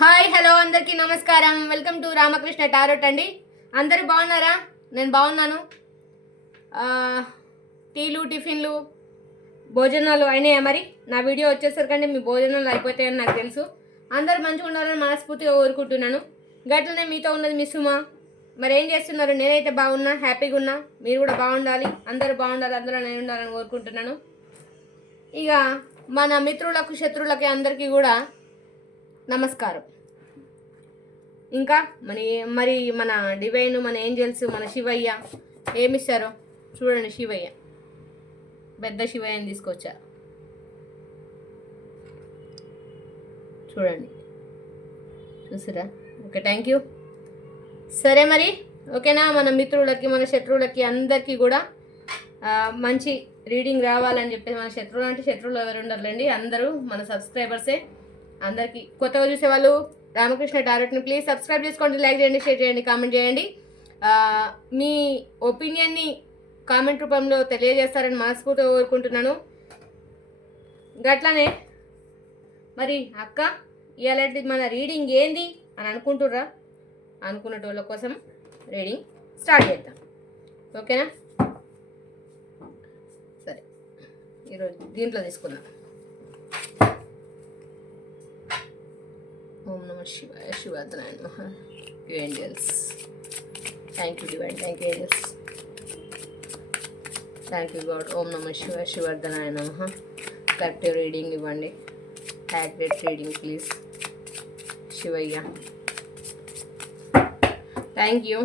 Hi hello అందరికీ నమస్కారం. Welcome to Ramakrishna tarot అండి. అందరూ బాగున్నారా? నేను బాగున్నాను. టీలు టిఫిన్లు భోజనాలు అయినాయా? మరి నా వీడియో వచ్చేసరికంటే మీ భోజనాలు అయిపోతాయని నాకు తెలుసు. అందరు మంచిగా ఉండాలని మనస్ఫూర్తిగా కోరుకుంటున్నాను. గట్లనే మీతో ఉన్నది మీ సుమ. మరి ఏం చేస్తున్నారు? నేనైతే బాగున్నా, హ్యాపీగా ఉన్నా. మీరు కూడా బాగుండాలి, అందరూ బాగుండాలి, అందరూ నేను ఉండాలని కోరుకుంటున్నాను. ఇక మన మిత్రులకు శత్రువులకి అందరికీ కూడా నమస్కారం. ఇంకా మరి మన డివైన్, మన ఏంజల్స్, మన శివయ్య ఏమిస్తారో చూడండి. శివయ్య పెద్ద శివయ్యని తీసుకొచ్చా చూడండి, చూసారా? Okay, thank you. సరే మరి ఓకేనా? మన మిత్రులకి, మన శత్రువులకి అందరికీ కూడా మంచి రీడింగ్ రావాలని చెప్పేసి, మన శత్రువులు అంటే శత్రువులు ఎవరు ఉండరులేండి, అందరూ మన సబ్స్క్రైబర్సే. అందరికీ కొత్తగా చూసేవాళ్ళు రామకృష్ణ టారోట్ని ప్లీజ్ సబ్స్క్రైబ్ చేసుకోండి, లైక్ చేయండి, షేర్ చేయండి, కామెంట్ చేయండి. మీ ఒపీనియన్ని కామెంట్ రూపంలో తెలియజేస్తారని మనస్ఫూర్తిగా కోరుకుంటున్నాను. గట్లానే మరి అక్క ఇవాళ మన రీడింగ్ ఏంది అని అనుకుంటుర్రా? అనుకునేటోళ్ళ కోసం రీడింగ్ స్టార్ట్ చేద్దాం, ఓకేనా? సరే, ఈరోజు దీంట్లో తీసుకుందాం. ఓం నమ శివాయ, శివాయ నమః. Angels, thank you divine, thank you angels, thank you God. ఓం నమ శివాయ, శివర్ధనాయ నమః. కరెక్ట్ రీడింగ్ ఇవ్వండి, accurate reading please. Shivayya thank you.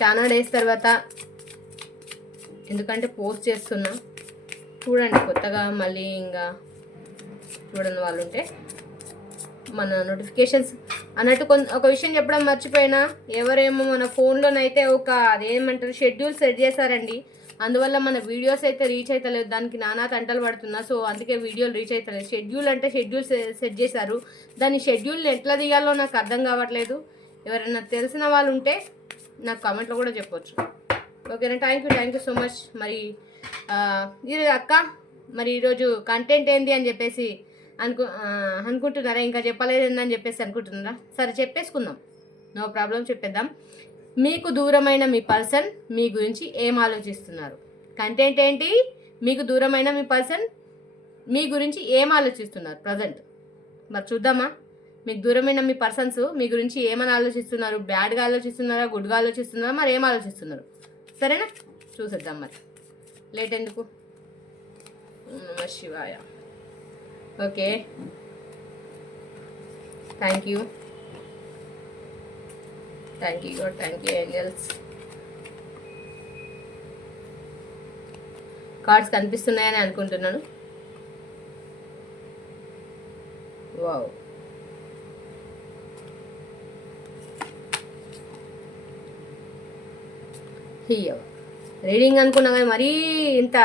చాలా డేస్ తర్వాత, ఎందుకంటే పోస్ట్ చేస్తున్నా చూడండి, కొత్తగా మళ్ళీ ఇంకా చూడని వాళ్ళు ఉంటే మన నోటిఫికేషన్స్ అన్నట్టు ఒక విషయం చెప్పడం మర్చిపోయినా. ఎవరేమో మన ఫోన్లోనైతే అదేమంటారు షెడ్యూల్ సెట్ చేశారండి. అందువల్ల మన వీడియోస్ అయితే రీచ్ అవుతలేదు, దానికి నానా తంటలు పడుతున్నా. సో అందుకే వీడియోలు రీచ్ అవుతలేదు. షెడ్యూల్ అంటే షెడ్యూల్ సెట్ చేశారు, దాని షెడ్యూల్ని ఎట్లా తీయాలో నాకు అర్థం కావట్లేదు. ఎవరైనా తెలిసిన వాళ్ళు ఉంటే నాకు కామెంట్లో కూడా చెప్పొచ్చు, ఓకేనా? Thank you so much. మరి ఈరోజు అక్క, మరి ఈరోజు కంటెంట్ ఏంది అని చెప్పేసి అనుకుంటున్నారా? ఇంకా చెప్పలేదని చెప్పేసి అనుకుంటున్నారా? సరే చెప్పేసుకుందాం, నో ప్రాబ్లం, చెప్పేద్దాం. మీకు దూరమైన మీ పర్సన్ మీ గురించి ఏం ఆలోచిస్తున్నారు? కంటెంట్ ఏంటి? మీకు దూరమైన మీ పర్సన్ మీ గురించి ఏం ఆలోచిస్తున్నారు ప్రజెంట్? మరి చూద్దామా? మీకు దూరమైన మీ పర్సన్స్ మీ గురించి ఏమని ఆలోచిస్తున్నారు? బ్యాడ్గా ఆలోచిస్తున్నారా, గుడ్గా ఆలోచిస్తున్నారా, మరి ఏం ఆలోచిస్తున్నారు? సరేనా, చూసేద్దాం. మరి లేట్ ఎందుకు? నమ శివాయ. Okay, thank you God, thank you angels. Cards కనిపిస్తున్నాయని అనుకుంటున్నాను. వావ్, రీడింగ్ అనుకున్నా కానీ మరీ ఇంత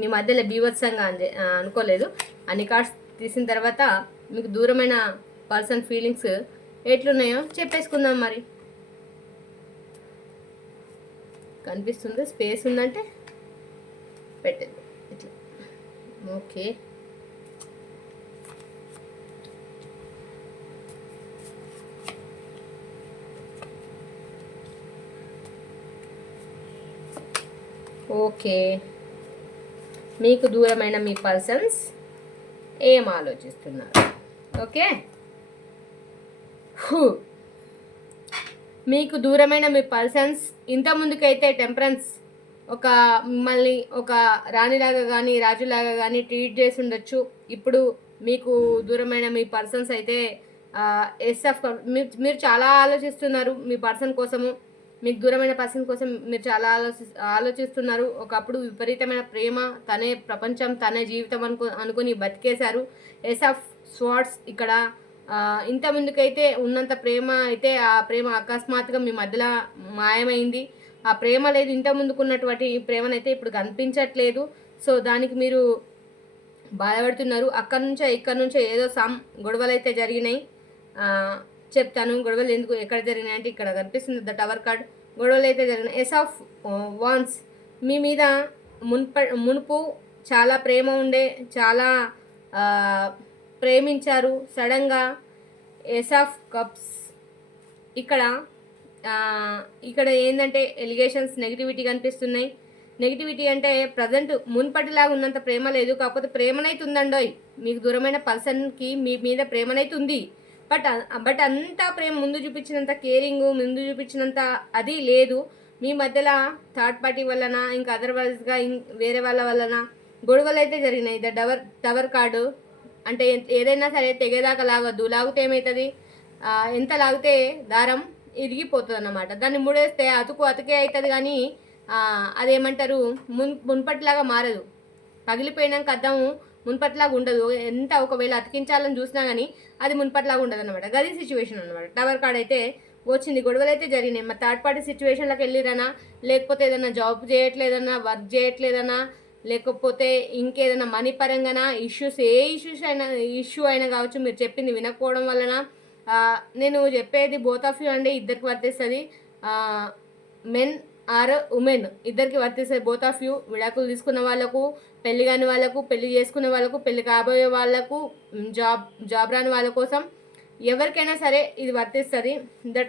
మీ మధ్యలో బీభత్సంగా అనుకోలేదు. అన్ని కార్డ్స్ తీసిన తర్వాత మీకు దూరమైన పర్సన్ ఫీలింగ్స్ ఎట్లున్నాయో చెప్పేసుకుందాం. మరి కనిపిస్తుంది, స్పేస్ ఉందంటే పెట్టేది ఇట్లా. Okay, okay. మీకు దూరమైన మీ పర్సన్స్ ఏం ఆలోచిస్తున్నారు? ఓకే, మీకు దూరమైన మీ పర్సన్స్ ఇంత ముందుకైతే టెంపరెన్స్ మిమ్మల్ని ఒక రాణిలాగా కానీ రాజులాగా కానీ ట్రీట్ చేసి ఉండొచ్చు. ఇప్పుడు మీకు దూరమైన మీ పర్సన్స్ అయితే మీరు చాలా ఆలోచిస్తున్నారు మీ పర్సన్ కోసము. మీకు దూరమైన పర్సన్ కోసం మీరు చాలా ఆలోచిస్తున్నారు. ఒకప్పుడు విపరీతమైన ప్రేమ, తనే ప్రపంచం, తనే జీవితం అనుకుని బతికేశారు. ఎస్ ఆఫ్ స్వార్డ్స్ ఇక్కడ. ఇంత ముందుకైతే ఉన్నంత ప్రేమ అయితే ఆ ప్రేమ అకస్మాత్తుగా మీ మధ్యలో మాయమైంది. ఆ ప్రేమ లేదు, ఇంత ముందుకున్నటువంటి ప్రేమనైతే ఇప్పుడు కనిపించట్లేదు. సో దానికి మీరు బాధపడుతున్నారు. ఇక్కడ నుంచో ఏదో గొడవలు అయితే జరిగినాయి. చెప్తాను గొడవలు ఎందుకు ఎక్కడ జరిగినాయి అంటే ఇక్కడ కనిపిస్తుంది ద టవర్ కార్డ్. గొడవలు అయితే జరిగినాయి. ఎస్ ఆఫ్ వాన్స్ మీ మీద మునుపు చాలా ప్రేమ ఉండే, చాలా ప్రేమించారు సడన్గా ఏస్ ఆఫ్ కప్స్. ఇక్కడ ఇక్కడ ఏంటంటే ఎలిగేషన్స్ నెగిటివిటీ కనిపిస్తున్నాయి. నెగిటివిటీ అంటే ప్రజెంట్ మున్పటిలాగా ఉన్నంత ప్రేమ లేదు, కాకపోతే ప్రేమనైతే ఉందండోయ్, మీకు దూరమైన పర్సన్కి మీ మీద ప్రేమనైతే ఉంది. బట్ అంతా ప్రేమ ముందు చూపించినంత కేరింగ్, ముందు చూపించినంత అది లేదు. మీ మధ్యలో థర్డ్ పార్టీ వలన ఇంకా అదర్వైజ్గా వేరే వాళ్ళ వలన గొడవలు అయితే జరిగినాయి. టవర్ కార్డు అంటే ఏదైనా సరే తెగేదాకా లాగొద్దు. లాగితే ఏమవుతుంది, ఎంత లాగితే దారం ఇరిగిపోతుంది అన్నమాట. దాన్ని ముడేస్తే అతుకే అవుతుంది, కానీ అదేమంటారు మున్పటిలాగా మారదు. పగిలిపోయినాక అద్దము మున్పటిలాగా ఉండదు. ఎంత ఒకవేళ అతికించాలని చూసినా కానీ అది మున్పటిలాగా ఉండదు అనమాట. గది సిచ్యువేషన్ అనమాట. టవర్ కార్డ్ అయితే వచ్చింది, గొడవలు అయితే జరిగినాయి. మరి థర్డ్ పార్టీ సిచ్యువేషన్లోకి వెళ్ళిరనా, లేకపోతే ఏదైనా జాబ్ చేయట్లేదన్నా, వర్క్ చేయట్లేదన్నా, లేకపోతే ఇంకేదైనా మనీ పరంగానా ఇష్యూ అయినా కావచ్చు, మీరు చెప్పింది వినకపోవడం వలన. నేను చెప్పేది బోత్ ఆఫ్ యూ అండి, ఇద్దరికి వర్తిస్తుంది. మెన్ ఆర్ ఉమెన్ ఇద్దరికి వర్తిస్తుంది. బోత్ ఆఫ్ యూ, విడాకులు తీసుకున్న వాళ్ళకు, పెళ్లి కాని వాళ్ళకు, పెళ్లి చేసుకునే వాళ్ళకు, పెళ్లి కాబోయే వాళ్ళకు, జాబ్ రాని వాళ్ళ కోసం ఎవరికైనా సరే ఇది వర్తిస్తుంది.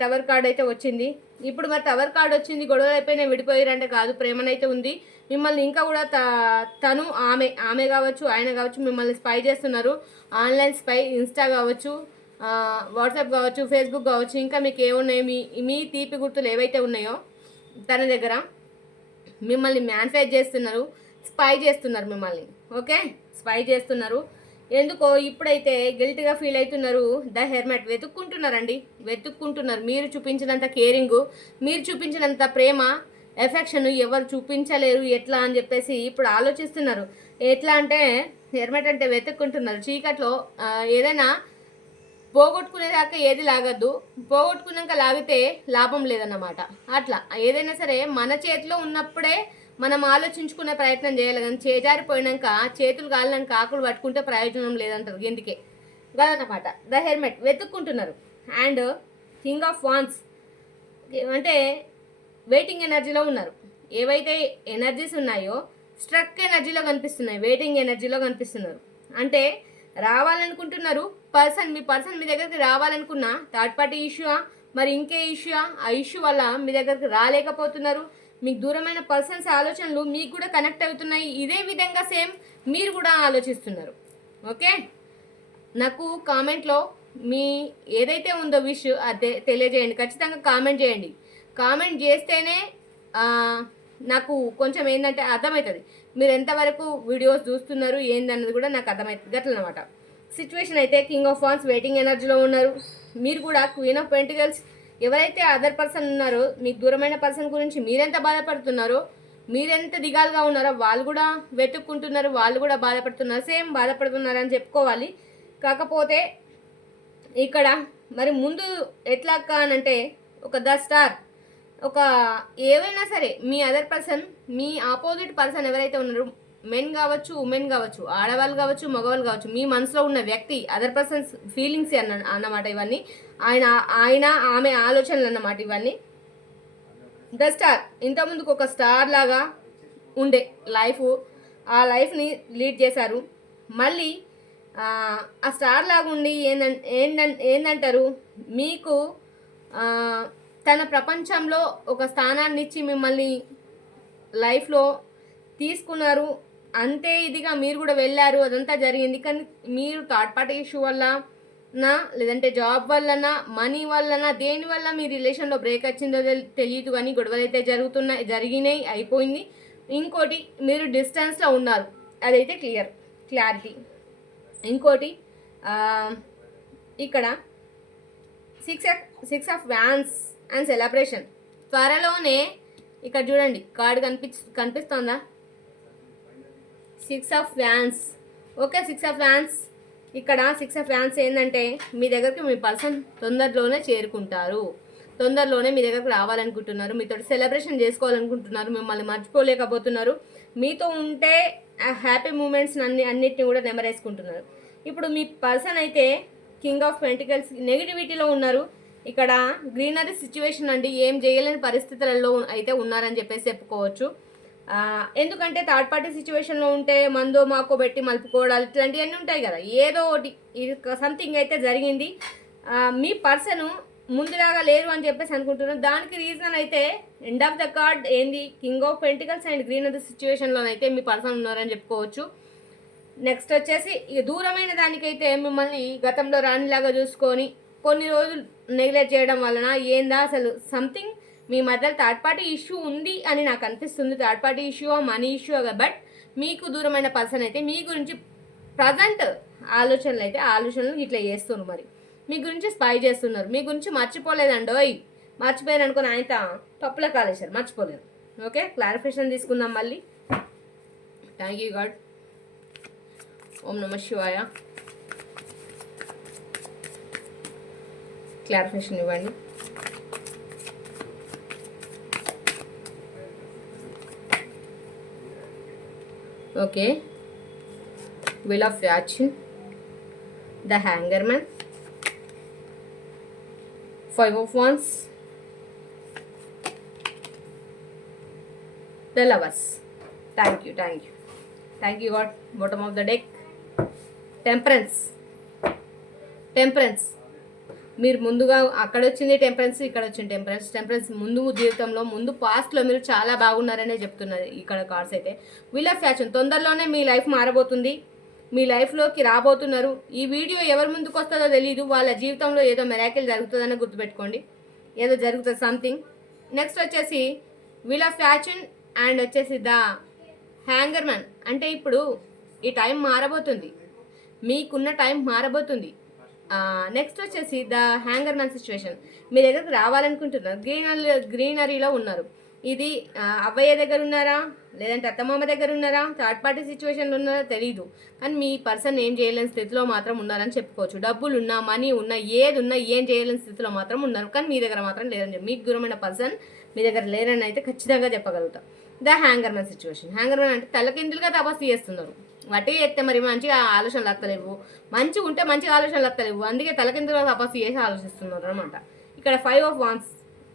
టవర్ కార్డ్ అయితే వచ్చింది. ఇప్పుడు మరి టవర్ కార్డ్ వచ్చింది, గొడవలు అయిపోయినాయి, విడిపోయారంటే కాదు, ప్రేమనైతే ఉంది. మిమ్మల్ని ఇంకా కూడా తను ఆమె కావచ్చు, ఆయన కావచ్చు, మిమ్మల్ని స్పై చేస్తున్నారు. ఆన్లైన్ స్పై, ఇన్స్టా కావచ్చు, వాట్సాప్ కావచ్చు, ఫేస్బుక్ కావచ్చు, ఇంకా మీకు ఏమున్నాయి, మీ తీపి గుర్తులు ఏవైతే ఉన్నాయో తన దగ్గర మిమ్మల్ని మ్యానిఫెస్ట్ చేస్తున్నారు, స్పై చేస్తున్నారు మిమ్మల్ని. ఓకే, స్పై చేస్తున్నారు. ఎందుకో ఇప్పుడైతే గిల్ట్గా ఫీల్ అవుతున్నారు. The hermit వెతుక్కుంటున్నారు. మీరు చూపించినంత కేరింగు, మీరు చూపించినంత ప్రేమ, ఎఫెక్షన్ ఎవరు చూపించలేరు ఎట్లా అని చెప్పేసి ఇప్పుడు ఆలోచిస్తున్నారు. ఎట్లా అంటే హెర్మెట్ అంటే వెతుక్కుంటున్నారు. చీకట్లో ఏదైనా పోగొట్టుకునేదాకా ఏది లాగద్దు, పోగొట్టుకున్నాక లాగితే లాభం లేదన్నమాట. అట్లా ఏదైనా సరే మన చేతిలో ఉన్నప్పుడే మనం ఆలోచించుకునే ప్రయత్నం చేయాలి, కానీ చేజారిపోయినాక, చేతులు కాలినాక ఆకులు పట్టుకుంటే ప్రయోజనం లేదంటారు. ఎందుకే కదన్నమాట. ద హెర్మెట్ వెతుక్కుంటున్నారు. అండ్ కింగ్ ఆఫ్ వాన్స్ అంటే వెయిటింగ్ ఎనర్జీలో ఉన్నారు. ఏవైతే ఎనర్జీస్ ఉన్నాయో స్ట్రక్ ఎనర్జీలో కనిపిస్తున్నాయి, వెయిటింగ్ ఎనర్జీలో కనిపిస్తున్నారు. అంటే రావాలనుకుంటున్నారు మీ పర్సన్ మీ దగ్గరికి రావాలనుకున్నా థర్డ్ పార్టీ ఇష్యూ, మరి ఇంకే ఇష్యూ, ఆ ఇష్యూ వల్ల మీ దగ్గరికి రాలేకపోతున్నారు. మీకు దూరమైన పర్సన్స్ ఆలోచనలు మీకు కూడా కనెక్ట్ అవుతున్నాయి. ఇదే విధంగా సేమ్ మీరు కూడా ఆలోచిస్తున్నారు. ఓకే, నాకు కామెంట్లో మీ ఏదైతే ఉందో విష్ అదే తెలియజేయండి. ఖచ్చితంగా కామెంట్ చేయండి. కామెంట్ చేస్తేనే నాకు కొంచెం ఏంటంటే అర్థమవుతుంది మీరు ఎంతవరకు వీడియోస్ చూస్తున్నారు ఏందన్నది కూడా నాకు అర్థమవుతుంది. అట్లనమాట. సిచ్యువేషన్ అయితే కింగ్ ఆఫ్ వాన్స్ వెయిటింగ్ ఎనర్జీలో ఉన్నారు. మీరు కూడా క్వీన్ ఆఫ్ పెంటికల్స్. ఎవరైతే అదర్ పర్సన్ ఉన్నారో, మీకు దూరమైన పర్సన్ గురించి మీరెంత బాధపడుతున్నారో, మీరెంత దిగాలుగా ఉన్నారో వాళ్ళు కూడా వెతుక్కుంటున్నారు, వాళ్ళు కూడా బాధపడుతున్నారు, సేమ్ బాధపడుతున్నారని చెప్పుకోవాలి. కాకపోతే ఇక్కడ మరి ముందు ఎట్లా అనంటే ఒక ద స్టార్, ఒక ఏవైనా సరే మీ అదర్ పర్సన్, మీ ఆపోజిట్ పర్సన్ ఎవరైతే ఉన్నారో, మెన్ కావచ్చు, ఉమెన్ కావచ్చు, ఆడవాళ్ళు కావచ్చు, మగవాళ్ళు కావచ్చు, మీ మనసులో ఉన్న వ్యక్తి అదర్ పర్సన్స్ ఫీలింగ్స్ అన్నమాట. ఇవన్నీ ఆయన ఆమె ఆలోచనలు అన్నమాట. ఇవన్నీ ద స్టార్ ఇంతకుముందుకు ఒక స్టార్ లాగా ఉండే లైఫ్, ఆ లైఫ్ని లీడ్ చేశారు. మళ్ళీ ఆ స్టార్ లాగా ఉండి ఏందంటారు మీకు తన ప్రపంచంలో ఒక స్థానాన్ని ఇచ్చి మిమ్మల్ని లైఫ్లో తీసుకున్నారు. అంతే ఇదిగా మీరు కూడా వెళ్ళారు, అదంతా జరిగింది. కానీ మీరు థర్డ్ పార్టీ ఇష్యూ వల్లనా, లేదంటే జాబ్ వల్లనా, మనీ వల్లనా, దేని వల్ల మీ రిలేషన్లో బ్రేక్ వచ్చిందో తెలియదు, కానీ గొడవలు అయితే జరిగినాయి, అయిపోయింది. ఇంకోటి మీరు డిస్టెన్స్లో ఉన్నారు, అదైతే క్లారిటీ. ఇంకోటి ఇక్కడ six of wands and celebration. త్వరలోనే ఇక్కడ చూడండి కార్డు కనిపిస్తోందా, 6 of wands. Okay, 6 of wands. ఇక్కడ 6 ఆఫ్ వ్యాన్స్ ఏంటంటే మీ దగ్గరికి మీ పర్సన్ తొందరలోనే చేరుకుంటారు, తొందరలోనే మీ దగ్గరకు రావాలనుకుంటున్నారు, మీతో సెలబ్రేషన్ చేసుకోవాలనుకుంటున్నారు, మిమ్మల్ని మర్చిపోలేకపోతున్నారు, మీతో ఉంటే హ్యాపీ మూమెంట్స్ అన్నిటిని కూడా నెమరేసుకుంటున్నారు. ఇప్పుడు మీ పర్సన్ అయితే కింగ్ ఆఫ్ పెంటికల్స్ నెగిటివిటీలో ఉన్నారు. ఇక్కడ గ్రీనరీ సిచ్యువేషన్ అండి, ఏం చేయలేని పరిస్థితులలో అయితే ఉన్నారని చెప్పేసి చెప్పుకోవచ్చు. ఎందుకంటే థర్డ్ పార్టీ సిచ్యువేషన్లో ఉంటే మందో మాకో పెట్టి మలుపుకోవడాలు ఇట్లాంటివన్నీ ఉంటాయి కదా. ఏదో ఒకటి ఇది సంథింగ్ అయితే జరిగింది. మీ పర్సన్ ముందులాగా లేరు అని చెప్పేసి అనుకుంటున్నాను. దానికి రీజన్ అయితే ఎండ్ ఆఫ్ ద కార్డ్ ఏంది, king of pentacles and green of the సిచ్యువేషన్లోనైతే మీ పర్సన్ ఉన్నారని చెప్పుకోవచ్చు. నెక్స్ట్ వచ్చేసి దూరమైన దానికైతే మిమ్మల్ని గతంలో రాణిలాగా చూసుకొని కొన్ని రోజులు నెగ్లెక్ట్ చేయడం వలన ఏందా అసలు సంథింగ్ మీ మధ్య థర్డ్ పార్టీ ఇష్యూ ఉంది అని నాకు అనిపిస్తుంది. Third party issue money issue, but మీకు దూరమైన పర్సన్ అయితే మీ గురించి ప్రజెంట్ ఆలోచనలు ఇట్లా చేస్తున్నారు. మరి మీ గురించి స్పై చేస్తున్నారు, మీ గురించి మర్చిపోలేదండోయ్. మర్చిపోయాను అనుకుని ఆయన తప్పులో కాలేశారు, మర్చిపోలేదు. ఓకే, క్లారిఫికేషన్ తీసుకుందాం మళ్ళీ. Thank you God. ఓం నమ శివాయ. క్లారిఫికేషన్ ఇవ్వండి. Okay, wheel of fortune, the hanger man, 5 of Wands, the Lovers. Thank you God. Bottom of the deck, Temperance. మీరు ముందుగా అక్కడ వచ్చింది టెంపరెన్స్, ఇక్కడ వచ్చింది టెంపరెన్స్ ముందు జీవితంలో ముందు పాస్ట్లో మీరు చాలా బాగున్నారనే చెప్తున్నది ఇక్కడ కార్డ్స్ అయితే. వీల్ ఆఫ్ ఫార్చ్యూన్, తొందరలోనే మీ లైఫ్ మారబోతుంది, మీ లైఫ్లోకి రాబోతున్నారు. ఈ వీడియో ఎవరి ముందుకు వస్తుందో తెలియదు, వాళ్ళ జీవితంలో ఏదో మెరాకిల్ జరుగుతుందని గుర్తుపెట్టుకోండి. ఏదో జరుగుతుంది సంథింగ్. నెక్స్ట్ వచ్చేసి వీల్ ఆఫ్ ఫార్చ్యూన్ అండ్ వచ్చేసి ద హ్యాంగర్ మ్యాన్. అంటే ఇప్పుడు ఈ టైం మారబోతుంది, మీకున్న టైం మారబోతుంది. నెక్స్ట్ వచ్చేసి ద హ్యాంగర్ మ్యాన్ సిచ్యువేషన్, మీ దగ్గరకు రావాలనుకుంటున్నారు. గ్రీనరీలో ఉన్నారు. ఇది అవ్వయ్య దగ్గర ఉన్నారా, లేదంటే అత్తమామ దగ్గర ఉన్నారా, థర్డ్ పార్టీ సిచ్యువేషన్లో ఉన్నారా తెలీదు, కానీ మీ పర్సన్ ఏం చేయలేని స్థితిలో మాత్రం ఉన్నారని చెప్పుకోవచ్చు. డబ్బులు ఉన్నా, మనీ ఉన్నా, ఏది ఉన్నా ఏం చేయలేని స్థితిలో మాత్రం ఉన్నారు, కానీ మీ దగ్గర మాత్రం లేరని చెప్పి, మీకు దూరమైన పర్సన్ మీ దగ్గర లేరని అయితే ఖచ్చితంగా చెప్పగలుగుతాం. The hanger man situation, hanger man అంటే తలకిందులుగా తపస్సు చేస్తున్నారు. వాటి ఎత్తే మరి మంచిగా ఆలోచనలు వస్తలేవు, మంచిగా ఉంటే మంచిగా ఆలోచనలు వస్తలేవు, అందుకే తలకిందులుగా తపస్సు చేసి ఆలోచిస్తున్నారు అనమాట. ఇక్కడ 5 of Wands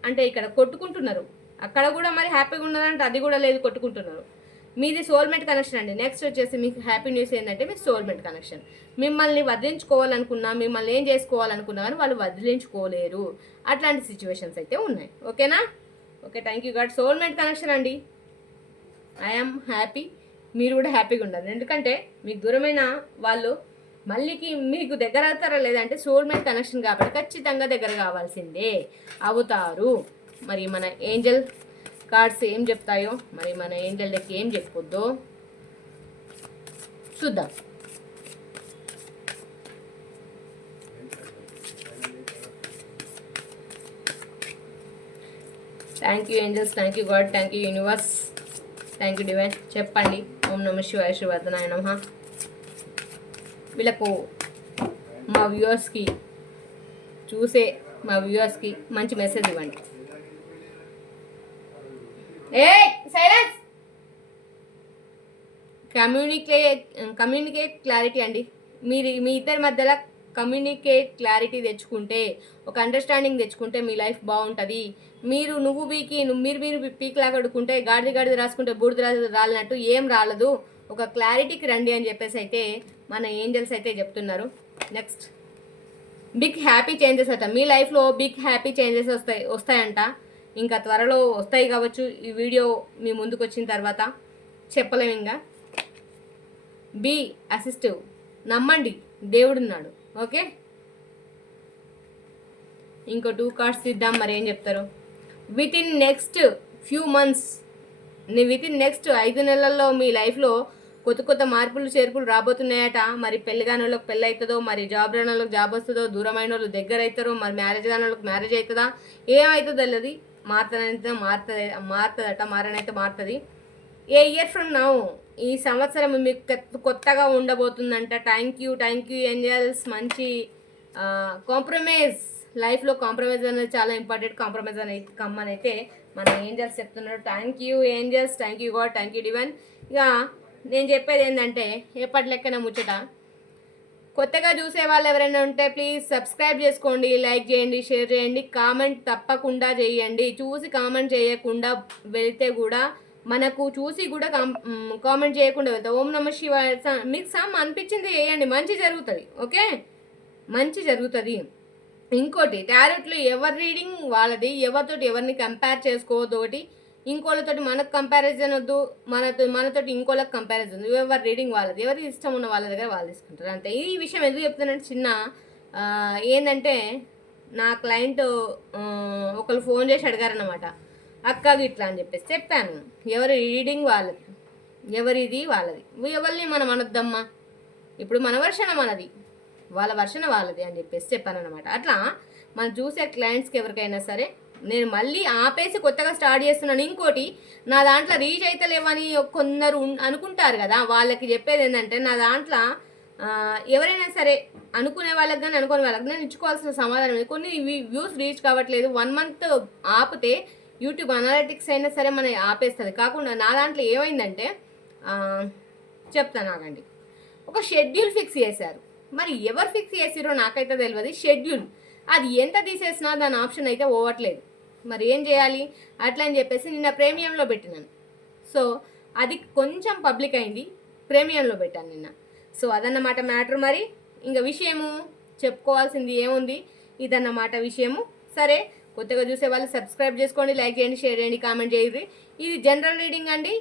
అంటే ఇక్కడ కొట్టుకుంటున్నారు, అక్కడ కూడా మరి హ్యాపీగా ఉన్నదంటే అది కూడా లేదు, కొట్టుకుంటున్నారు. మీది సోల్మేట్ కనెక్షన్ అండి. నెక్స్ట్ వచ్చేసి మీకు హ్యాపీ న్యూస్ ఏంటంటే మీ సోల్మేట్ కనెక్షన్. మిమ్మల్ని వదిలించుకోవాలనుకున్నా, మిమ్మల్ని ఏం చేసుకోవాలనుకున్నా కానీ వాళ్ళు వదిలించుకోలేరు. అట్లాంటి సిచ్యువేషన్స్ అయితే ఉన్నాయి. ఓకేనా? Okay, thank you God. Soulmate connection అండి. ఐఎమ్ హ్యాపీ, మీరు కూడా హ్యాపీగా ఉండాలి. ఎందుకంటే మీకు దూరమైన వాళ్ళు మళ్ళీకి మీకు దగ్గర అవుతారా లేదంటే సోల్మేట్ కనెక్షన్ కాబట్టి ఖచ్చితంగా దగ్గర కావాల్సిందే అవుతారు. మరి మన ఏంజల్ కార్డ్స్ ఏం చెప్తాయో, మరి మన ఏంజల్ డెక్ ఏం చెప్పొద్దో చూద్దాం. Thank you angels, thank you God, thank you universe, thank you divine. చెప్పండి. ఓం నమ శివాయ, శ్రీవర్ధనాయ నమః. వీళ్ళకు మా వ్యూవర్స్కి చూసే మా వ్యూవర్స్కి మంచి మెసేజ్ ఇవ్వండి. సైలెన్స్. కమ్యూనికేట్ క్లారిటీ అండి. మీ ఇద్దరి మధ్యలో కమ్యూనికేట్ క్లారిటీ తెచ్చుకుంటే, ఒక అండర్స్టాండింగ్ తెచ్చుకుంటే మీ లైఫ్ బాగుంటుంది. నువ్వు మీరు పీక్ లాగా అడుకుంటే గాడిది రాసుకుంటే బూడిద రాలినట్టు ఏం రాలదు. ఒక క్లారిటీకి రండి అని చెప్పేసి అయితే మన ఏంజల్స్ అయితే చెప్తున్నారు. నెక్స్ట్ బిగ్ హ్యాపీ చేంజెస్ అట. మీ లైఫ్లో బిగ్ హ్యాపీ చేంజెస్ వస్తాయంట. ఇంకా త్వరలో వస్తాయి కావచ్చు. ఈ వీడియో మీ ముందుకు వచ్చిన తర్వాత చెప్పలేము. ఇంకా బీ అసిస్టివ్, నమ్మండి, దేవుడున్నాడు. ఓకే, ఇంకో 2 కార్డ్స్ ఇద్దాం. మరి ఏం చెప్తారు? With in next few months, with in next 5 నెలల్లో మీ లైఫ్లో కొత్త మార్పులు చేర్పులు రాబోతున్నాయట. మరి పెళ్లి కాని వాళ్ళకి పెళ్ళి అవుతుందో, మరి జాబ్ రాని వాళ్ళకి జాబ్ వస్తుందో, దూరమైన వాళ్ళు దగ్గర అవుతారో, మరి మ్యారేజ్ కాని వాళ్ళకి మ్యారేజ్ అవుతుందా, ఏమవుతుందో తెలియదు. మారుతుందట, మారనైతే మారుతుంది. ఏ ఇయర్ ఫ్రమ్ నౌ, ఈ సంవత్సరం మీకు కొత్తగా ఉండబోతుందంట. Thank you angels. మంచి కాంప్రమైజ్, లైఫ్లో కాంప్రమైజ్ అనేది చాలా ఇంపార్టెంట్. కాంప్రమైజ్ అనేది కమ్మని అయితే మన ఏంజల్స్ చెప్తున్నారు. Thank you angels, thank you God, thank you divine. ఇక నేను చెప్పేది ఏంటంటే, ఎప్పటి లెక్కన ముచ్చట, కొత్తగా చూసే వాళ్ళు ఎవరైనా ఉంటే ప్లీజ్ సబ్స్క్రైబ్ చేసుకోండి, లైక్ చేయండి, షేర్ చేయండి, కామెంట్ తప్పకుండా చేయండి. చూసి కామెంట్ చేయకుండా వెళ్తే కూడా మనకు చూసి కూడా కామెంట్ చేయకుండా వెళ్తారు. ఓం నమ శివాయ మీకు అనిపించింది వేయండి, మంచి జరుగుతుంది. ఓకే, మంచి జరుగుతుంది. ఇంకోటి టారెట్లో ఎవరి రీడింగ్ వాళ్ళది, ఎవరితోటి ఎవరిని కంపేర్ చేసుకోవద్దు. ఒకటి ఇంకోళ్ళతోటి మనకు కంపారిజన్ వద్దు, మనతోటి ఇంకోళ్ళకి కంపారిజన్ వద్దు. ఎవరి రీడింగ్ వాళ్ళది, ఎవరి ఇష్టం ఉన్న వాళ్ళ దగ్గర వాళ్ళు తీసుకుంటారు అంతే. ఈ విషయం ఎందుకు చెప్తానంటే చిన్న ఏంటంటే నా క్లయింట్ ఒకరు ఫోన్ చేసి అడిగారన్నమాట, అక్క ఇట్లా అని చెప్పేసి చెప్పాను. ఎవరి రీడింగ్ వాళ్ళది, ఎవరిది వాళ్ళది, ఎవరిని మనం అనొద్దమ్మా. ఇప్పుడు మన వర్షణ మనది, వాళ్ళ వర్షణ వాళ్ళది అని చెప్పేసి చెప్పాను అనమాట. అట్లా మనం చూసే క్లయింట్స్కి ఎవరికైనా సరే నేను మళ్ళీ ఆపేసి కొత్తగా స్టార్ట్ చేస్తున్నాను. ఇంకోటి నా దాంట్లో రీచ్ అయితే లేవని కొందరు అనుకుంటారు కదా, వాళ్ళకి చెప్పేది ఏంటంటే నా దాంట్లో ఎవరైనా సరే అనుకునే వాళ్ళకి కానీ అనుకునే వాళ్ళకి నేను ఇచ్చుకోవాల్సిన సమాధానం కొన్ని వ్యూస్ రీచ్ కావట్లేదు, 1 month ఆపితే యూట్యూబ్ అనాలిటిక్స్ అయినా సరే మన ఆపేస్తుంది. కాకుండా నా దాంట్లో ఏమైందంటే చెప్తాను ఆగండి, ఒక షెడ్యూల్ ఫిక్స్ చేశారు. మరి ఎవరు ఫిక్స్ చేసిరో నాకైతే తెలియదు. షెడ్యూల్ అది ఎంత తీసేసినా దాని ఆప్షన్ అయితే పోవట్లేదు. మరి ఏం చేయాలి అట్లా అని చెప్పేసి నిన్న ప్రీమియంలో పెట్టినాను. సో అది కొంచెం పబ్లిక్ అయింది, ప్రీమియంలో పెట్టాను నిన్న. సో అదన్నమాట మ్యాటర్. మరి ఇంకా విషయము చెప్పుకోవాల్సింది ఏముంది, ఇదన్నమాట విషయము. సరే, కొత్తగా చూసే వాళ్ళు సబ్స్క్రైబ్ చేసుకోండి, లైక్ చేయండి, షేర్ చేయండి, కామెంట్ చేయండి. ఇది జనరల్ రీడింగ్ అండి.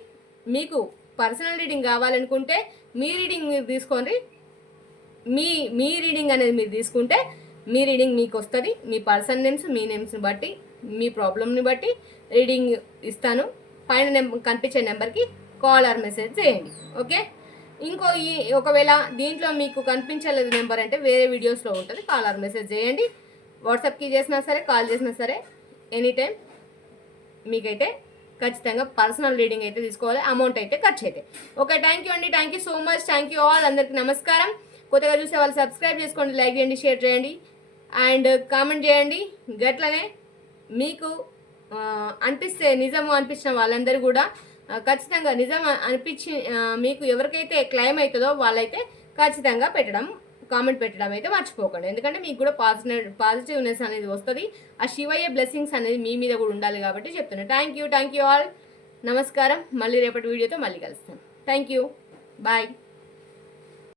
మీకు పర్సనల్ రీడింగ్ కావాలనుకుంటే మీ రీడింగ్ మీరు తీసుకోండి. మీ రీడింగ్ అనేది మీరు తీసుకుంటే మీ రీడింగ్ మీకు వస్తుంది. మీ పర్సన్ నేమ్స్, మీ నేమ్స్ని బట్టి, మీ ప్రాబ్లమ్ని బట్టి రీడింగ్ ఇస్తాను. పైన కనిపించే నెంబర్కి కాల్ ఆర్ మెసేజ్ చేయండి. ఓకే, ఒకవేళ దీంట్లో మీకు కనిపించలేదు నెంబర్ అంటే వేరే వీడియోస్లో ఉంటుంది, కాల్ ఆర్ మెసేజ్ చేయండి. వాట్సాప్కి చేసినా సరే, కాల్ చేసినా సరే, ఎనీ టైం మీకైతే ఖచ్చితంగా పర్సనల్ రీడింగ్ అయితే తీసుకోవాలి. అమౌంట్ అయితే ఖర్చు అయితే. ఓకే, థ్యాంక్ యూ అండి, thank you so much, thank you all. అందరికీ నమస్కారం. కొత్తగా చూసే వాళ్ళు సబ్స్క్రైబ్ చేసుకోండి, లైక్ చేయండి, షేర్ చేయండి అండ్ కామెంట్ చేయండి. గట్లనే మీకు అనిపిస్తే నిజము అనిపించిన వాళ్ళందరూ కూడా ఖచ్చితంగా నిజం అనిపించి మీకు ఎవరికైతే క్లైమ్ అవుతుందో వాళ్ళైతే ఖచ్చితంగా కామెంట్ పెట్టడం అయితే మర్చిపోకండి. ఎందుకంటే మీకు కూడా పాజిటివ్నెస్ అనేది వస్తుంది. ఆ శివయ్య బ్లెస్సింగ్స్ అనేది మీ మీద కూడా ఉండాలి కాబట్టి చెప్తున్నాను. Thank you all. నమస్కారం. మళ్ళీ రేపటి వీడియోతో మళ్ళీ కలుస్తాను. Thank you, bye.